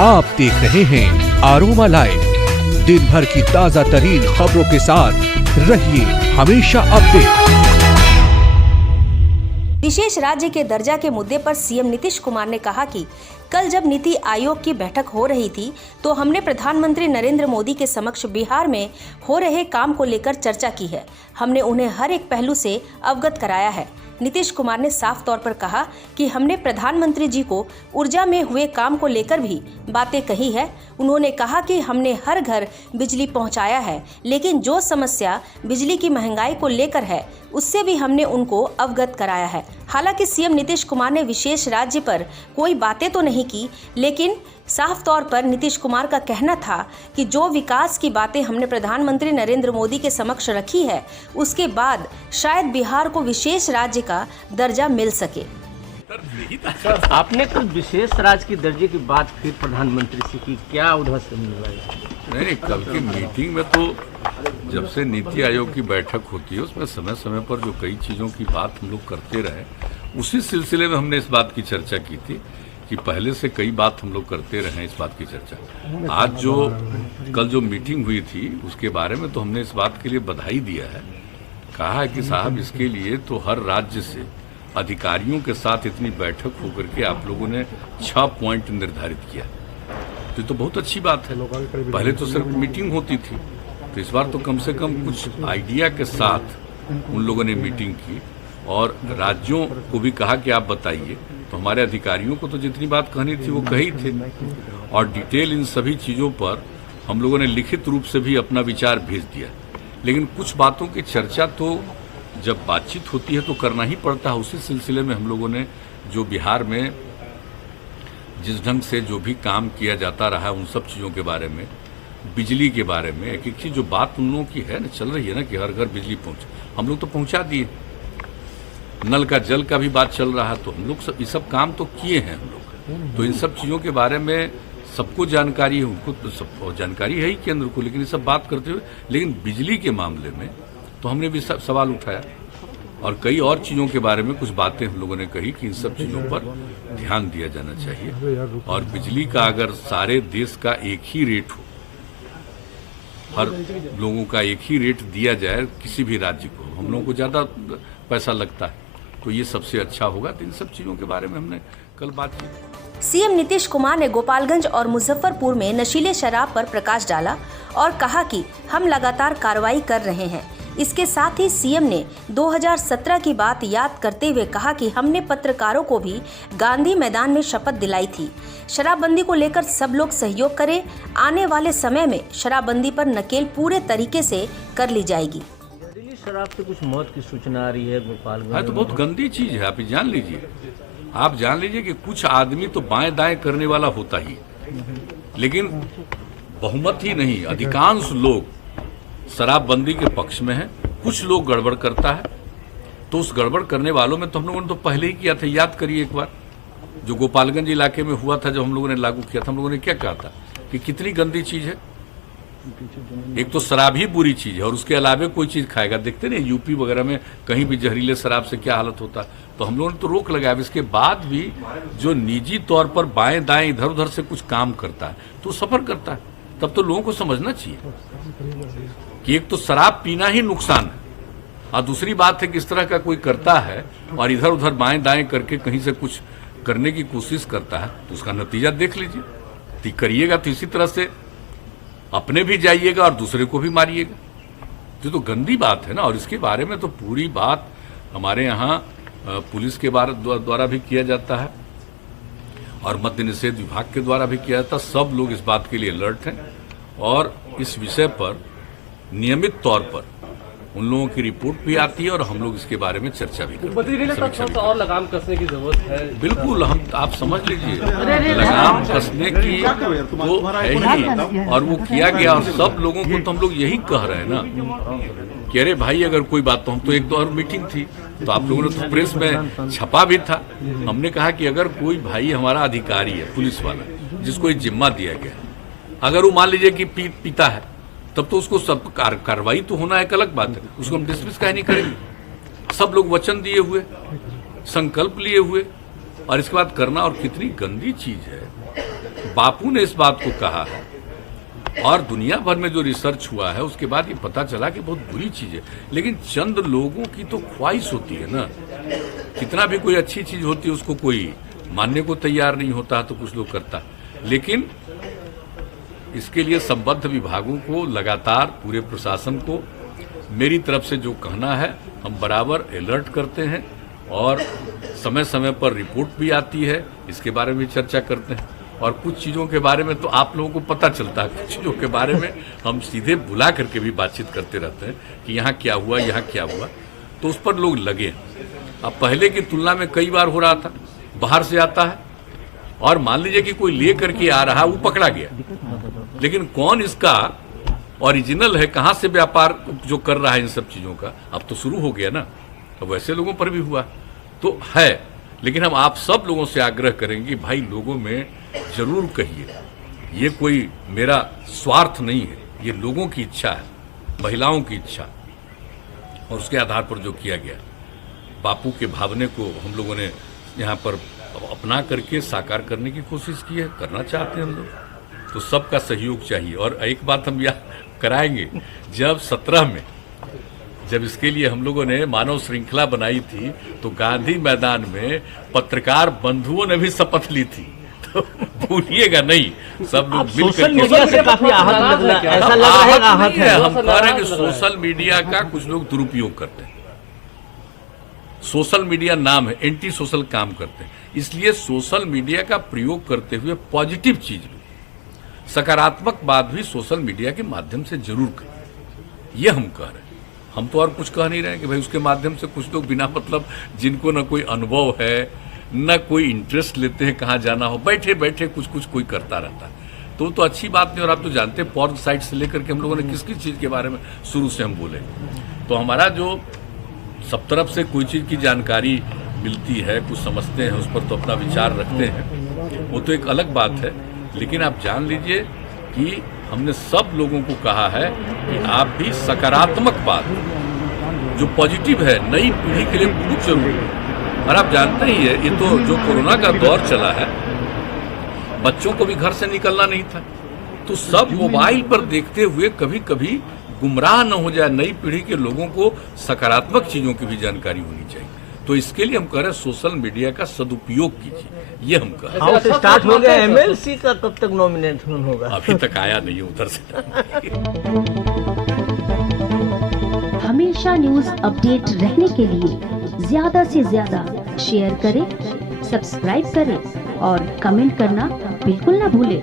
आप देख रहे हैं आरोमा लाइव। दिन भर की ताजा तरीन खबरों के साथ रहिए हमेशा अपडेट। विशेष राज्य के दर्जा के मुद्दे पर सीएम नीतीश कुमार ने कहा कि कल जब नीति आयोग की बैठक हो रही थी तो हमने प्रधानमंत्री नरेंद्र मोदी के समक्ष बिहार में हो रहे काम को लेकर चर्चा की है। हमने उन्हें हर एक पहलू से अवगत कराया है। नीतीश कुमार ने साफ तौर पर कहा कि हमने प्रधानमंत्री जी को ऊर्जा में हुए काम को लेकर भी बातें कही है। उन्होंने कहा कि हमने हर घर बिजली पहुंचाया है, लेकिन जो समस्या बिजली की महंगाई को लेकर है उससे भी हमने उनको अवगत कराया है। हालांकि सीएम नीतीश कुमार ने विशेष राज्य पर कोई बातें तो नहीं की, लेकिन साफ तौर पर नीतीश कुमार का कहना था कि जो विकास की बातें हमने प्रधानमंत्री नरेंद्र मोदी के समक्ष रखी है उसके बाद शायद बिहार को विशेष राज्य का दर्जा मिल सके। सर, आपने कुछ विशेष राज्य की दर्जे की बात फिर प्रधानमंत्री से की, क्या उधर से मिल रहा है? नहीं, कल की मीटिंग में तो जब से नीति आयोग की बैठक होती है उसमें समय समय पर जो कई चीज़ों की बात हम लोग करते रहे, उसी सिलसिले में हमने इस बात की चर्चा की थी कि पहले से कई बात हम लोग करते रहे इस बात की चर्चा। आज जो कल जो मीटिंग हुई थी उसके बारे में तो हमने इस बात के लिए बधाई दिया है, कहा है कि साहब इसके लिए तो हर राज्य से अधिकारियों के साथ इतनी बैठक होकर के आप लोगों ने 6 पॉइंट निर्धारित किया, तो बहुत अच्छी बात है। पहले तो सिर्फ मीटिंग होती थी, तो इस बार तो कम से कम कुछ आइडिया के साथ उन लोगों ने मीटिंग की और राज्यों को भी कहा कि आप बताइए। तो हमारे अधिकारियों को तो जितनी बात कहनी थी वो कही थी और डिटेल इन सभी चीज़ों पर हम लोगों ने लिखित रूप से भी अपना विचार भेज दिया। लेकिन कुछ बातों की चर्चा तो जब बातचीत होती है तो करना ही पड़ता है। उसी सिलसिले में हम लोगों ने जो बिहार में जिस ढंग से जो भी काम किया जाता रहा है उन सब चीज़ों के बारे में, बिजली के बारे में एक चीज़ जो बात उन लोगों की है ना, चल रही है ना कि हर घर बिजली पहुँचे, हम लोग तो पहुँचा दिए। नल का जल का भी बात चल रहा है, तो हम लोग ये सब काम तो किए हैं हम लोग। तो इन सब चीज़ों के बारे में सबको जानकारी है, उनको तो सब जानकारी है ही केंद्र को, लेकिन ये सब बात करते हुए लेकिन बिजली के मामले में तो हमने भी सवाल उठाया और कई और चीज़ों के बारे में कुछ बातें हम लोगों ने कही कि इन सब चीज़ों पर ध्यान दिया जाना चाहिए। और बिजली का अगर सारे देश का एक ही रेट हो, हर लोगों का एक ही रेट दिया जाए किसी भी राज्य को, हम लोगों को ज़्यादा पैसा लगता है, तो ये सबसे अच्छा होगा। तो इन सब चीज़ों के बारे में हमने कल बात की। सीएम नीतीश कुमार ने गोपालगंज और मुजफ्फरपुर में नशीले शराब पर प्रकाश डाला और कहा कि हम लगातार कार्रवाई कर रहे हैं। इसके साथ ही सीएम ने 2017 की बात याद करते हुए कहा कि हमने पत्रकारों को भी गांधी मैदान में शपथ दिलाई थी। शराबबंदी को लेकर सब लोग सहयोग करें। आने वाले समय में शराबबंदी पर नकेल पूरे तरीके से कर ली जाएगी। शराब से कुछ मौत की सूचना आ रही है गोपालगंज। हाँ, तो बहुत गंदी चीज है। आप जान लीजिए, आप जान लीजिए कि कुछ आदमी तो बाएं दाएं करने वाला होता ही, लेकिन बहुमत ही नहीं, अधिकांश लोग शराबबंदी के पक्ष में है। कुछ लोग गड़बड़ करता है, तो उस गड़बड़ करने वालों में तो हम लोगों ने तो पहले ही किया था। याद करिए एक बार जो गोपालगंज इलाके में हुआ था, जब हम लोगों ने लागू किया था, हम लोगों ने क्या कहा था कि कितनी गंदी चीज है। एक तो शराब ही बुरी चीज है और उसके अलावे कोई चीज खाएगा, देखते नहीं यूपी वगैरह में कहीं भी जहरीले शराब से क्या हालत होता है। तो हम लोगों ने तो रोक लगाया। इसके बाद भी जो निजी तौर पर बाएं दाएं इधर उधर से कुछ काम करता है तो सफर करता है, तब तो लोगों को समझना चाहिए कि एक तो शराब पीना ही नुकसान है और दूसरी बात है कि इस तरह का कोई करता है और इधर उधर बाएं दाएं करके कहीं से कुछ करने की कोशिश करता है, तो उसका नतीजा देख लीजिए। करिएगा तो इसी तरह से अपने भी जाइएगा और दूसरे को भी मारिएगा, जो तो गंदी बात है ना। और इसके बारे में तो पूरी बात हमारे यहाँ पुलिस के द्वारा भी किया जाता है और मद्य निषेध विभाग के द्वारा भी किया जाता है। सब लोग इस बात के लिए अलर्ट हैं और इस विषय पर नियमित तौर पर उन लोगों की रिपोर्ट भी आती है और हम लोग इसके बारे में चर्चा भी करते हैं। और लगाम कसने की जरूरत है। बिल्कुल, हम आप समझ लीजिए लगाम कसने की तो है ही और वो किया गया। और सब लोगों को तो हम लोग यही कह रहे हैं ना कि अरे भाई अगर कोई बात, तो हम तो एक दो और मीटिंग थी तो आप लोगों ने तो प्रेस में छपा भी था। हमने कहा कि अगर कोई भाई हमारा अधिकारी है, पुलिस वाला, जिसको ये जिम्मा दिया गया, अगर वो मान लीजिए कि पीता है, तब तो उसको सब कार्रवाई तो होना एक अलग बात है, उसको हम डिसमिस काहे नहीं करेंगे। सब लोग वचन दिए हुए, संकल्प लिए हुए और इसके बाद करना। और कितनी गंदी चीज है बापू ने इस बात को कहा है और दुनिया भर में जो रिसर्च हुआ है उसके बाद ये पता चला कि बहुत बुरी चीज है। लेकिन चंद लोगों की तो ख्वाहिश होती है ना, कितना भी कोई अच्छी चीज होती है उसको कोई मानने को तैयार नहीं होता तो कुछ लोग करता। लेकिन इसके लिए संबद्ध विभागों को, लगातार पूरे प्रशासन को मेरी तरफ से जो कहना है, हम बराबर अलर्ट करते हैं और समय समय पर रिपोर्ट भी आती है, इसके बारे में चर्चा करते हैं। और कुछ चीज़ों के बारे में तो आप लोगों को पता चलता है, कुछ चीज़ों के बारे में हम सीधे बुला करके भी बातचीत करते रहते हैं कि यहाँ क्या हुआ, यहाँ क्या हुआ, तो उस पर लोग लगे। अब पहले की तुलना में कई बार हो रहा था, बाहर से आता है और मान लीजिए कि कोई ले करके आ रहा है, वो पकड़ा गया, लेकिन कौन इसका ओरिजिनल है, कहाँ से व्यापार जो कर रहा है इन सब चीज़ों का, अब तो शुरू हो गया ना। तो वैसे लोगों पर भी हुआ तो है, लेकिन हम आप सब लोगों से आग्रह करेंगे, भाई लोगों में जरूर कहिए, ये कोई मेरा स्वार्थ नहीं है, ये लोगों की इच्छा है, महिलाओं की इच्छा, और उसके आधार पर जो किया गया, बापू के भावने को हम लोगों ने यहाँ पर अपना करके साकार करने की कोशिश की है, करना चाहते हैं हम लोग, तो सबका सहयोग चाहिए। और एक बात हम यहाँ कराएंगे, जब 17 में जब इसके लिए हम लोगों ने मानव श्रृंखला बनाई थी तो गांधी मैदान में पत्रकार बंधुओं ने भी शपथ ली थी, तो भूलिएगा नहीं, सब लोग सोशल मीडिया से काफी आहत लग रहा है, ऐसा लग रहा है आहत है। हम कह रहे हैं कि सोशल मीडिया का कुछ लोग दुरुपयोग करते हैं, सोशल मीडिया नाम है, एंटी सोशल काम करते हैं, इसलिए सोशल मीडिया का प्रयोग करते हुए पॉजिटिव चीज भी, सकारात्मक बात भी सोशल मीडिया के माध्यम से जरूर करें, ये हम कह रहे हैं। हम तो और कुछ कह नहीं रहे कि भाई उसके माध्यम से कुछ लोग बिना मतलब, जिनको न कोई अनुभव है न कोई इंटरेस्ट लेते हैं कहाँ जाना हो, बैठे बैठे कुछ कुछ कोई करता रहता है, तो अच्छी बात नहीं। और आप तो जानते हैं पॉर्न साइट से लेकर के हम लोगों ने किस किस चीज़ के बारे में शुरू से हम बोले, तो हमारा जो सब तरफ से कोई चीज़ की जानकारी मिलती है, कुछ समझते हैं, उस पर तो अपना विचार रखते हैं, वो तो एक अलग बात है। लेकिन आप जान लीजिए कि हमने सब लोगों को कहा है कि आप भी सकारात्मक बात, जो पॉजिटिव है, नई पीढ़ी के लिए बहुत जरूरी है। और आप जानते ही है, ये तो जो कोरोना का दौर चला है, बच्चों को भी घर से निकलना नहीं था, तो सब मोबाइल पर देखते हुए कभी कभी गुमराह न हो जाए, नई पीढ़ी के लोगों को सकारात्मक चीजों की भी जानकारी होनी चाहिए। तो इसके लिए हम कह रहे हैं सोशल मीडिया का सदुपयोग कीजिए, ये हम कह रहे हैं। स्टार्ट हो गया, एमएलसी का कब तक नॉमिनेशन होगा? अभी तक आया नहीं है उधर से। हमेशा न्यूज अपडेट रहने के लिए ज्यादा से ज्यादा शेयर करें, सब्सक्राइब करें और कमेंट करना बिल्कुल ना भूलें।